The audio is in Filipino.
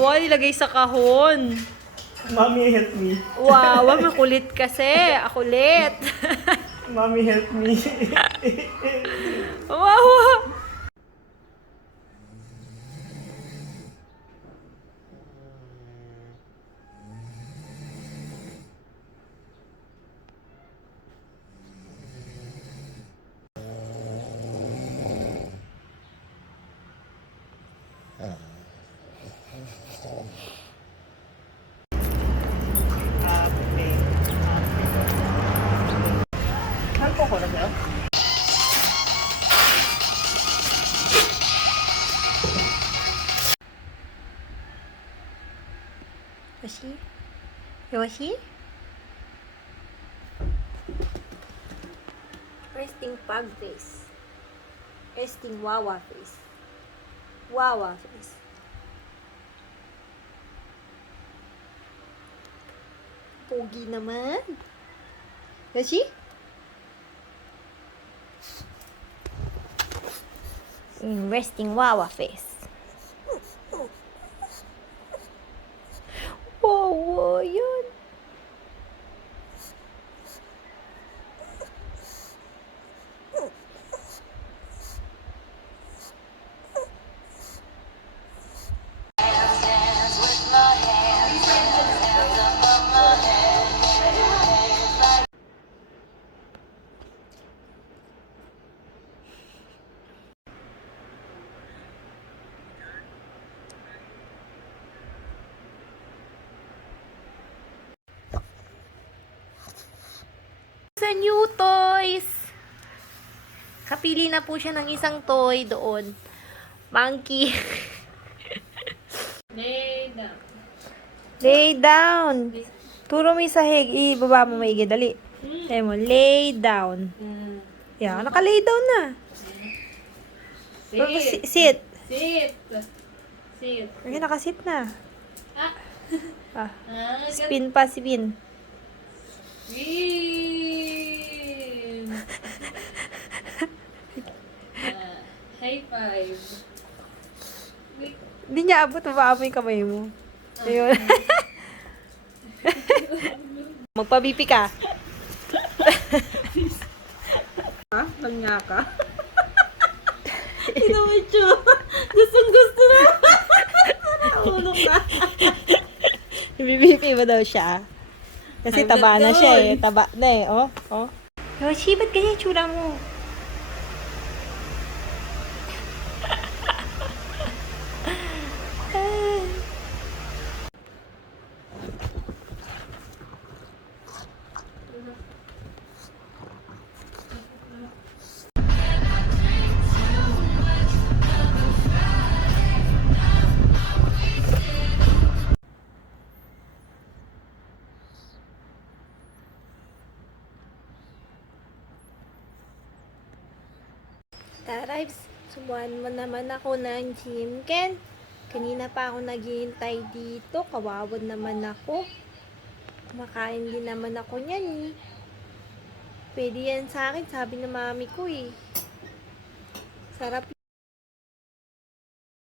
Wawa, ilagay sa kahon. Mommy, help me. Wawa, makulit kasi. Ako ulit. Mommy, help me. Wawa. Okay. Saan po ko na siya? Yoshi? Yoshi? Resting pug face. Resting wawa face. Wawa face. Pogi naman. Yoshi? Resting wawa face. Wow, yun. Sa new toys. Kapili na po siya ng isang toy doon. Monkey. Lay down. Lay down. Turo mo yung sahig. Ibaba mo maigi. Dali. Kaya mo, lay down. Yeah, naka-lay down na. Sit. Sit. Sit. Sit. Ay, nakasit na. Ah. Ah. Ah, Spin pa, spin. Win. High five. Wait. Hindi niya abot. Mabaabo yung kamay mo. Ayun. Magpabipi ka. Ha? Nangya ka? Ito mo ito. Gusto na. Naulog na. Bibipi mo daw siya. Kasi Hanggang taba na siya eh. doon. Taba na eh. Oh, oh. Yoshi, ba't ganyan yung tsura mo? Taribes, subuhan mo naman ako ng gym, Ken. Kanina pa ako naghihintay dito. Kawawad naman ako. Kumakain din naman ako niyan eh. Pwede yan sa akin, sabi ng mami ko eh. Sarap